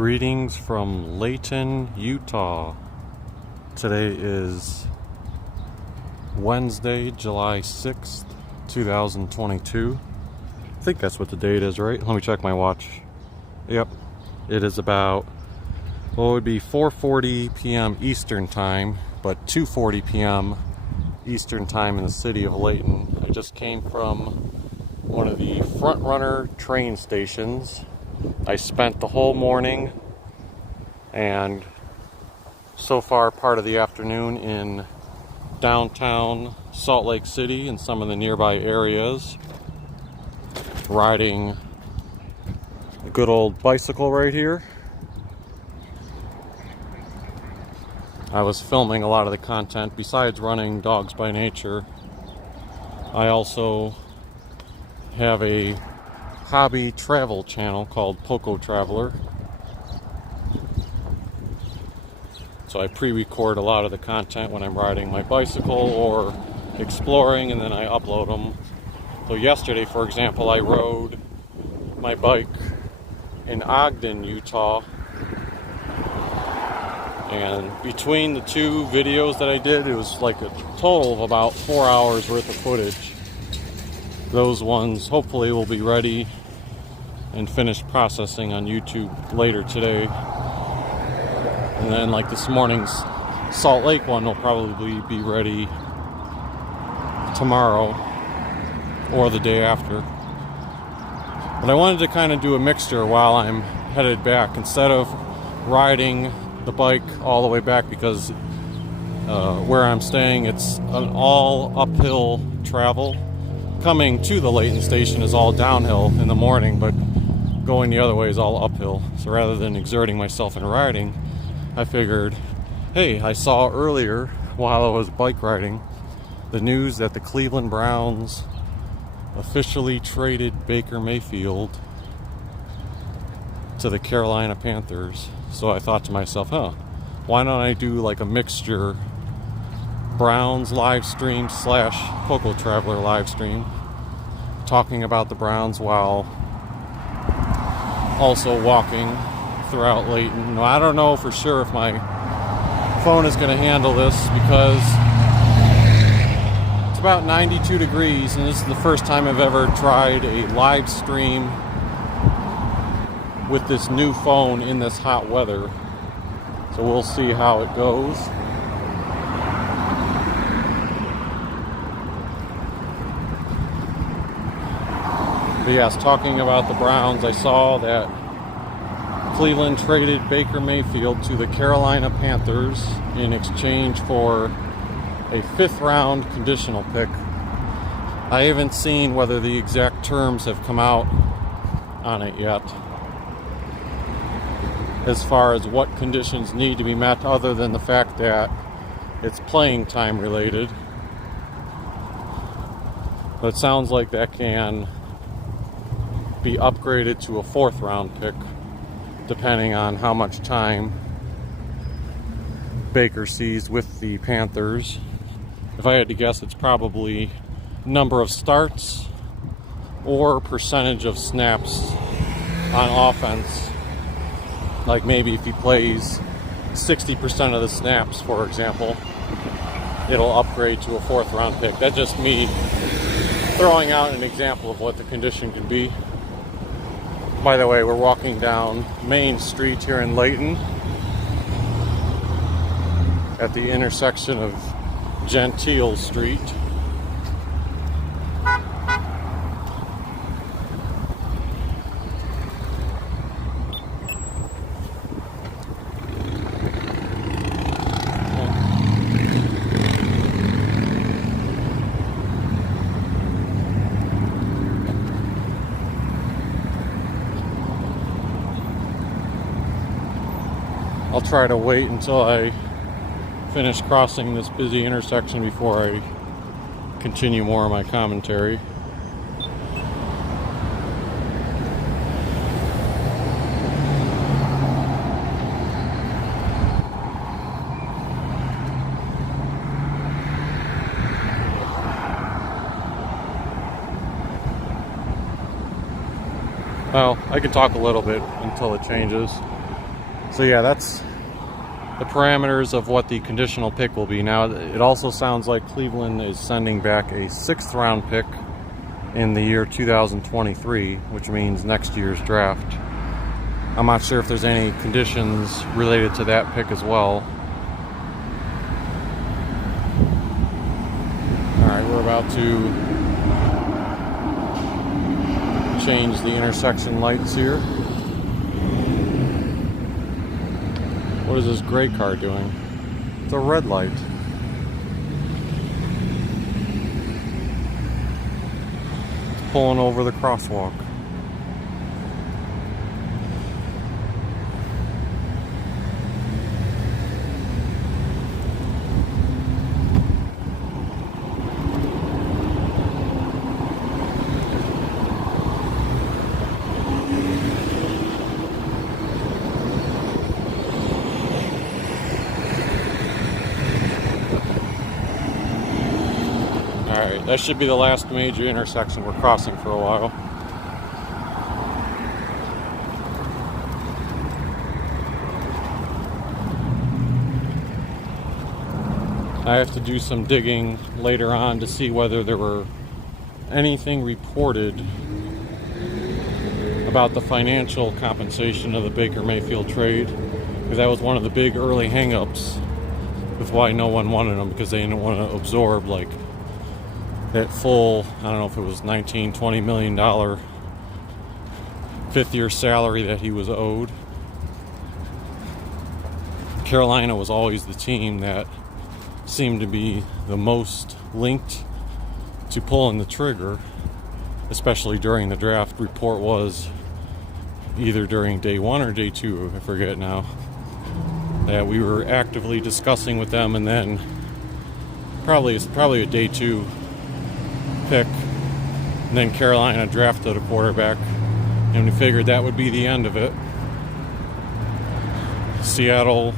Greetings from Layton, Utah. Today is Wednesday, July 6th, 2022. I think that's what the date is, right? Let me check my watch. Yep. It is about, well, it would be 4:40 p.m. Eastern Time, but 2:40 p.m. Eastern Time in the city of Layton. I just came from one of the front runner train stations. I spent the whole morning and so far part of the afternoon in downtown Salt Lake City and some of the nearby areas, riding a good old bicycle right here. I was filming a lot of the content. Besides running Dogs by Nature, I also have a hobby travel channel called Poco Traveler. So I pre-record a lot of the content when I'm riding my bicycle or exploring, and then I upload them. So yesterday, for example, I rode my bike in Ogden, Utah, and between the two videos that I did, it was like a total of about 4 hours worth of footage. Those ones hopefully will be ready and finished processing on YouTube later today. And then like this morning's Salt Lake one will probably be ready tomorrow or the day after. But I wanted to kind of do a mixture while I'm headed back, instead of riding the bike all the way back, because where I'm staying, it's an all uphill travel. Coming to the Layton station is all downhill in the morning, but going the other way is all uphill. So rather than exerting myself in riding, I figured, hey, I saw earlier while I was bike riding the news that the Cleveland Browns officially traded Baker Mayfield to the Carolina Panthers. So I thought to myself, why don't I do like a mixture, Browns live stream / Poco Traveler live stream, talking about the Browns while also walking throughout Layton. I don't know for sure if my phone is going to handle this, because it's about 92 degrees and this is the first time I've ever tried a live stream with this new phone in this hot weather. So we'll see how it goes. But yes, talking about the Browns, I saw that Cleveland traded Baker Mayfield to the Carolina Panthers in exchange for a 5th round conditional pick. I haven't seen whether the exact terms have come out on it yet, as far as what conditions need to be met, other than the fact that it's playing time related. But it sounds like that can be upgraded to a 4th round pick, depending on how much time Baker sees with the Panthers. If I had to guess, it's probably number of starts or percentage of snaps on offense. Like maybe if he plays 60% of the snaps, for example, it'll upgrade to a 4th round pick. That's just me throwing out an example of what the condition could be. By the way, we're walking down Main Street here in Layton at the intersection of Gentile Street. I'll try to wait until I finish crossing this busy intersection before I continue more of my commentary. Well, I can talk a little bit until it changes. So yeah, that's the parameters of what the conditional pick will be. Now, it also sounds like Cleveland is sending back a 6th round pick in the year 2023, which means next year's draft. I'm not sure if there's any conditions related to that pick as well. Alright, we're about to change the intersection lights here. What is this gray car doing? It's a red light. It's pulling over the crosswalk. Alright, that should be the last major intersection we're crossing for a while. I have to do some digging later on to see whether there were anything reported about the financial compensation of the Baker Mayfield trade, because that was one of the big early hang-ups with why no one wanted him, because they didn't want to absorb like that full, I don't know if it was $19-20 million fifth-year salary that he was owed. Carolina was always the team that seemed to be the most linked to pulling the trigger, especially during the draft. Report was either during day 1 or day 2, I forget now, that we were actively discussing with them, and then probably a day 2 pick, and then Carolina drafted a quarterback, and we figured that would be the end of it. Seattle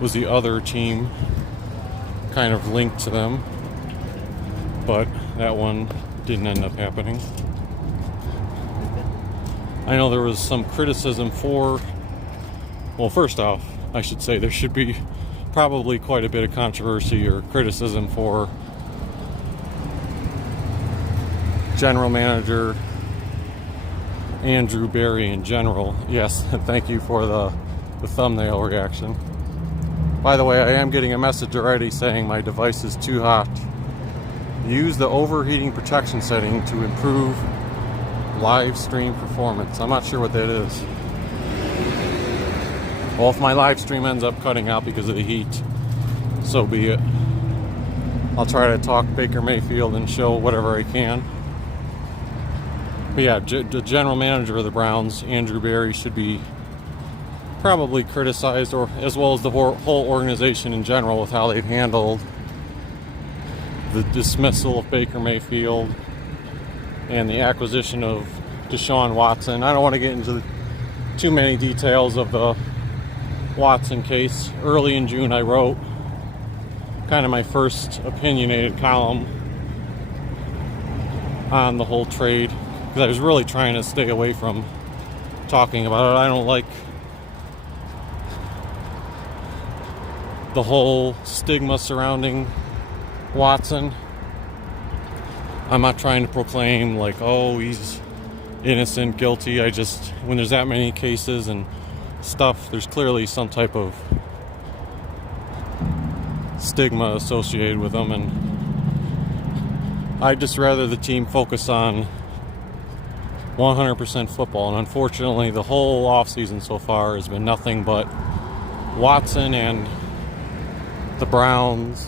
was the other team kind of linked to them, but that one didn't end up happening. I know there was some criticism for, well, first off, I should say there should be probably quite a bit of controversy or criticism for general manager Andrew Berry in general. Yes, thank you for the thumbnail reaction. By the way, I am getting a message already saying my device is too hot. Use the overheating protection setting to improve live stream performance. I'm not sure what that is. Well, if my live stream ends up cutting out because of the heat, so be it. I'll try to talk Baker Mayfield and show whatever I can. But yeah, the general manager of the Browns, Andrew Berry, should be probably criticized, or as well as the whole organization in general, with how they've handled the dismissal of Baker Mayfield and the acquisition of Deshaun Watson. I don't want to get into too many details of the Watson case. Early in June, I wrote kind of my first opinionated column on the whole trade, because I was really trying to stay away from talking about it. I don't like the whole stigma surrounding Watson. I'm not trying to proclaim like, oh, he's innocent, guilty. I just, when there's that many cases and stuff, there's clearly some type of stigma associated with them, and I'd just rather the team focus on 100% football. And unfortunately, the whole offseason so far has been nothing but Watson and the Browns.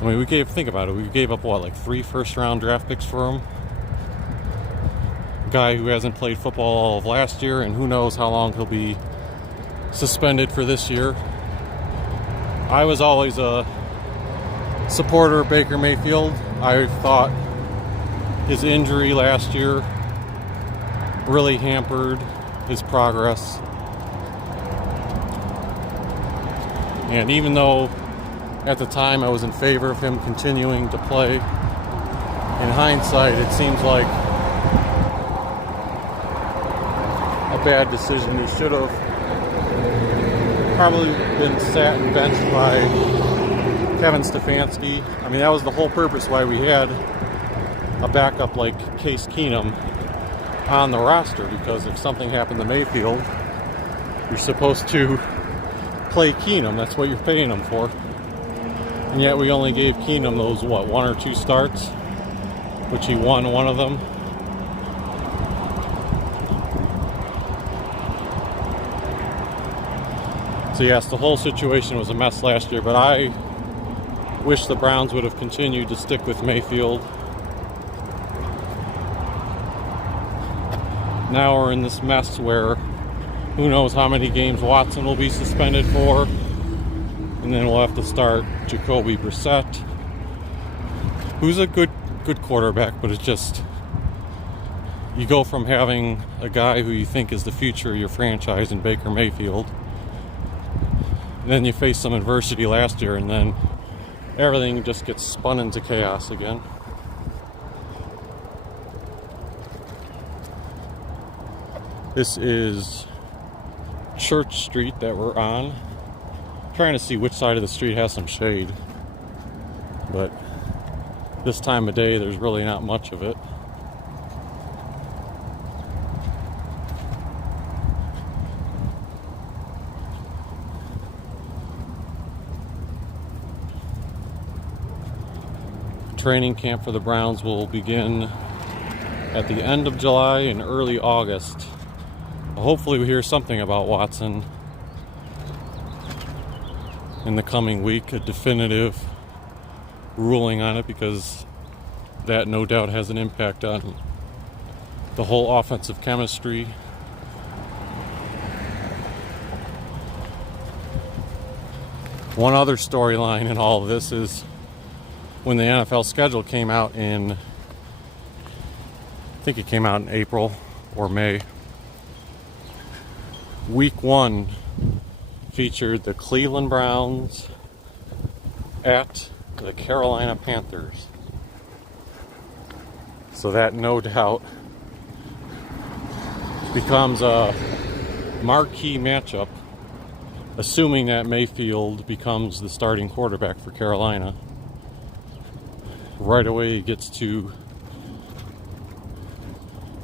I mean, think about it, we gave up what, like 3 first-round draft picks for him? A guy who hasn't played football all of last year, and who knows how long he'll be suspended for this year. I was always a supporter of Baker Mayfield. I thought his injury last year really hampered his progress. And even though at the time I was in favor of him continuing to play, in hindsight it seems like a bad decision. He should have probably been sat and benched by Kevin Stefanski. I mean, that was the whole purpose why we had a backup like Case Keenum on the roster, because if something happened to Mayfield, you're supposed to play Keenum. That's what you're paying him for. And yet we only gave Keenum those, what, 1 or 2 starts, which he won one of them. So yes, the whole situation was a mess last year, but I wish the Browns would have continued to stick with Mayfield. Now we're in this mess where who knows how many games Watson will be suspended for, and then we'll have to start Jacoby Brissett, who's a good quarterback, but it's just, you go from having a guy who you think is the future of your franchise in Baker Mayfield, and then you face some adversity last year, and then everything just gets spun into chaos again. This is Church Street that we're on. I'm trying to see which side of the street has some shade, but this time of day there's really not much of it. Training camp for the Browns will begin at the end of July and early August. Hopefully we hear something about Watson in the coming week, a definitive ruling on it, because that no doubt has an impact on the whole offensive chemistry. One other storyline in all of this is when the NFL schedule came out in, I think it came out in April or May. Week 1 featured the Cleveland Browns at the Carolina Panthers. So that no doubt becomes a marquee matchup, assuming that Mayfield becomes the starting quarterback for Carolina. Right away he gets to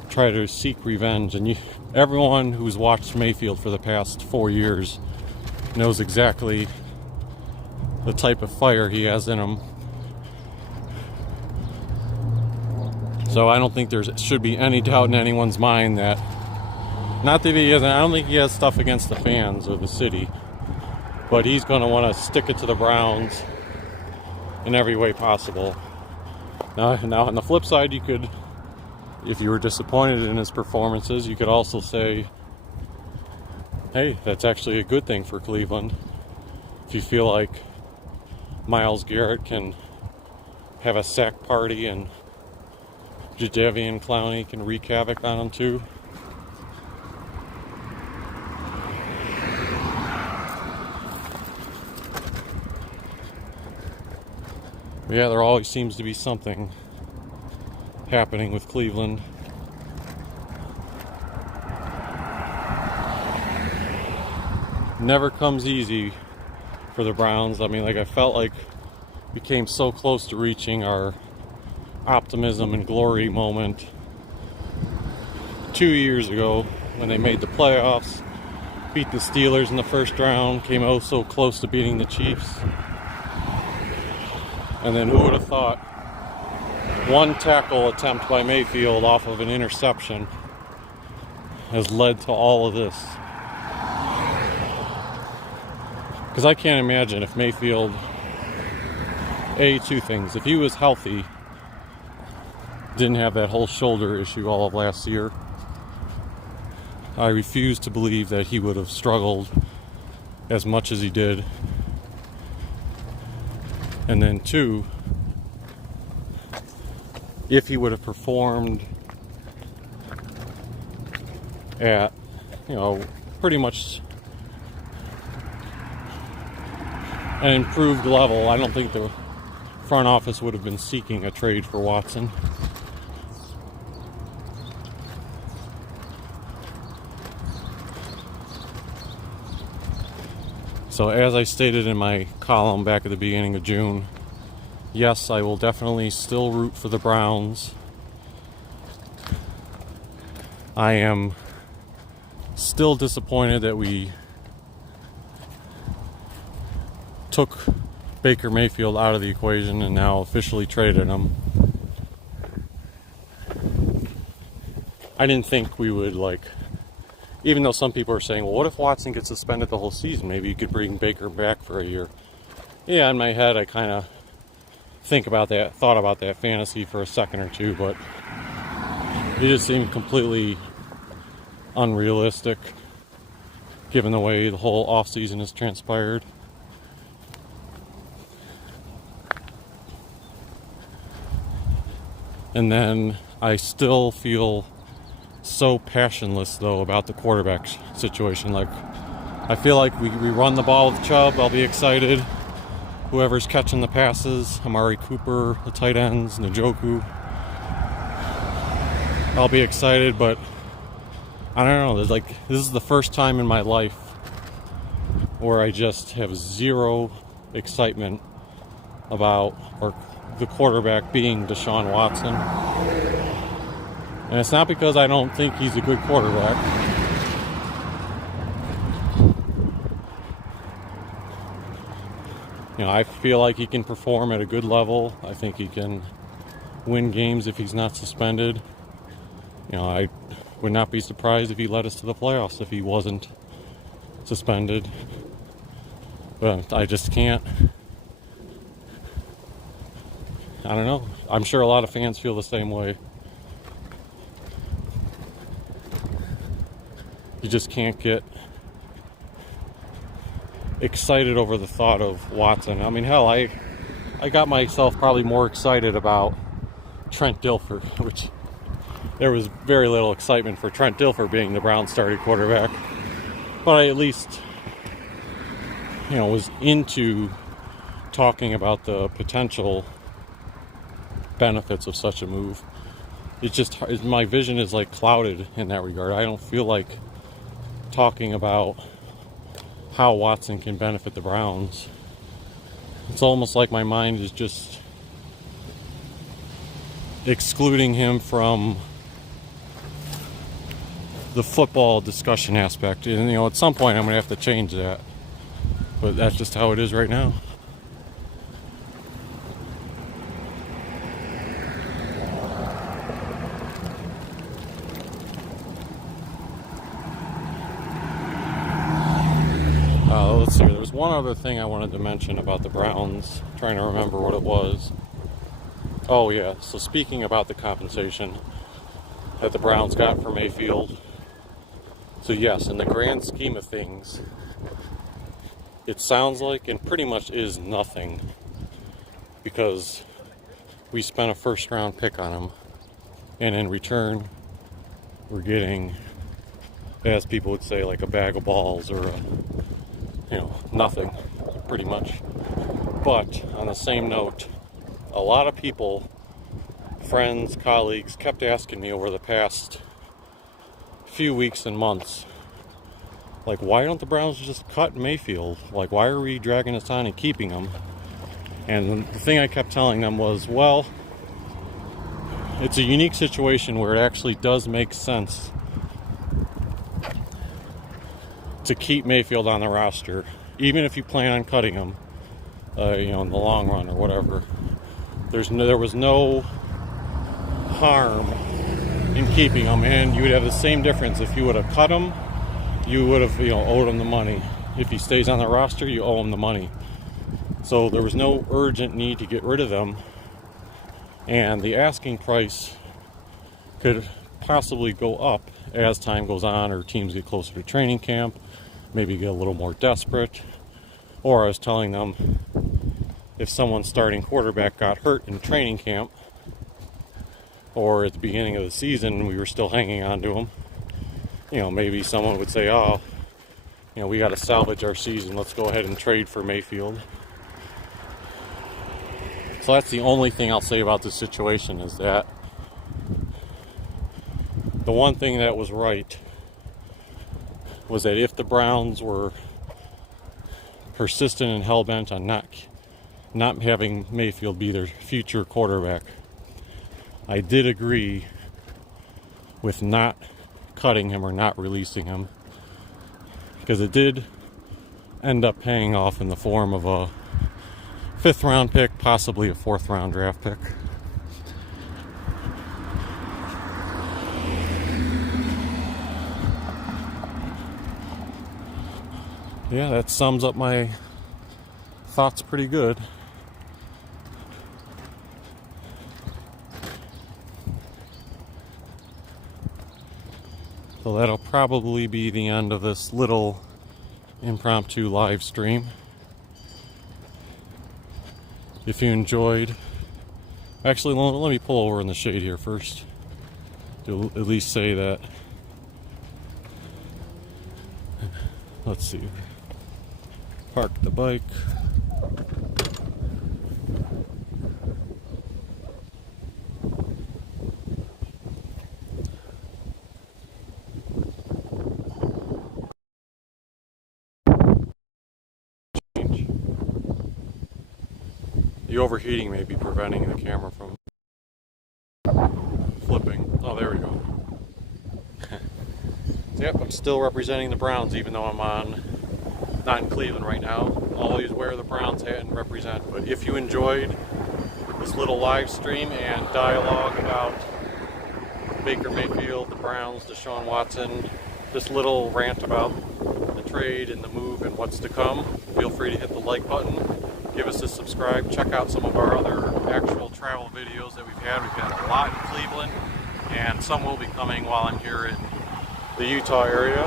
try to seek revenge, and everyone who's watched Mayfield for the past 4 years knows exactly the type of fire he has in him. So I don't think there should be any doubt in anyone's mind that, not that he isn't, I don't think he has stuff against the fans or the city, but he's going to want to stick it to the Browns in every way possible. Now on the flip side, you could, if you were disappointed in his performances, you could also say, hey, that's actually a good thing for Cleveland. If you feel like Myles Garrett can have a sack party and Jadeveon Clowney can wreak havoc on him too. But yeah, there always seems to be something happening with Cleveland. Never comes easy for the Browns. I mean, like, I felt like we came so close to reaching our optimism and glory moment 2 years ago when they made the playoffs, beat the Steelers in the first round, came oh so close to beating the Chiefs. And then who would have thought one tackle attempt by Mayfield off of an interception has led to all of this. Because I can't imagine if Mayfield, two things. If he was healthy, didn't have that whole shoulder issue all of last year, I refuse to believe that he would have struggled as much as he did. And then two, if he would have performed at, pretty much an improved level, I don't think the front office would have been seeking a trade for Watson. So as I stated in my column back at the beginning of June, yes, I will definitely still root for the Browns. I am still disappointed that we took Baker Mayfield out of the equation and now officially traded him. I didn't think we would, even though some people are saying, well, what if Watson gets suspended the whole season? Maybe you could bring Baker back for a year. Yeah, in my head, I kind of thought about that fantasy for a second or two, but it just seemed completely unrealistic given the way the whole offseason has transpired. And then I still feel so passionless, though, about the quarterback situation. I feel like we run the ball with Chubb, I'll be excited. Whoever's catching the passes, Amari Cooper, the tight ends, Njoku, I'll be excited, but I don't know, this is the first time in my life where I just have zero excitement about the quarterback being Deshaun Watson. And it's not because I don't think he's a good quarterback. I feel like he can perform at a good level. I think he can win games if he's not suspended. I would not be surprised if he led us to the playoffs if he wasn't suspended. But I just can't. I don't know. I'm sure a lot of fans feel the same way. You just can't get excited over the thought of Watson. I mean, hell, I got myself probably more excited about Trent Dilfer, which there was very little excitement for Trent Dilfer being the Browns starting quarterback. But I at least, was into talking about the potential benefits of such a move. My vision is clouded in that regard. I don't feel like talking about how Watson can benefit the Browns. It's almost like my mind is just excluding him from the football discussion aspect. And at some point I'm going to have to change that. But that's just how it is right now. Let's see. There was one other thing I wanted to mention about the Browns. I'm trying to remember what it was. Oh yeah. So speaking about the compensation that the Browns got for Mayfield. So yes, in the grand scheme of things, it sounds like and pretty much is nothing, because we spent a first round pick on him, and in return we're getting, as people would say, a bag of balls or nothing, pretty much. But on the same note, a lot of people, friends, colleagues, kept asking me over the past few weeks and months, why don't the Browns just cut Mayfield? Why are we dragging us on and keeping him? And the thing I kept telling them was, well, it's a unique situation where it actually does make sense to keep Mayfield on the roster, even if you plan on cutting him, in the long run or whatever. There was no harm in keeping him, and you would have the same difference if you would have cut him. You would have, owed him the money. If he stays on the roster, you owe him the money. So there was no urgent need to get rid of them, and the asking price could possibly go up as time goes on, or teams get closer to training camp, maybe get a little more desperate. Or I was telling them, if someone's starting quarterback got hurt in training camp, or at the beginning of the season we were still hanging on to him, maybe someone would say, oh, we got to salvage our season, let's go ahead and trade for Mayfield. So that's the only thing I'll say about this situation, is that the one thing that was right was that if the Browns were persistent and hell-bent on not having Mayfield be their future quarterback. I did agree with not cutting him or not releasing him, because it did end up paying off in the form of a 5th round pick, possibly a 4th round draft pick. Yeah, that sums up my thoughts pretty good. So that'll probably be the end of this little impromptu live stream. If you enjoyed, actually, let me pull over in the shade here first to at least say that. Let's see. Park the bike. The overheating may be preventing the camera from flipping. Oh, there we go. Yep, I'm still representing the Browns even though I'm not in Cleveland right now. I'll always wear the Browns hat and represent. But if you enjoyed this little live stream and dialogue about Baker Mayfield, the Browns, Deshaun Watson, this little rant about the trade and the move and what's to come, feel free to hit the like button. Give us a subscribe. Check out some of our other actual travel videos that we've had. We've had a lot in Cleveland, and some will be coming while I'm here in the Utah area.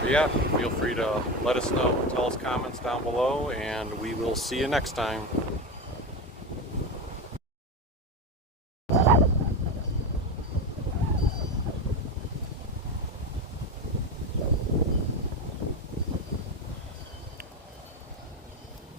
But yeah, feel free to let us know. Tell us comments down below, and we will see you next time.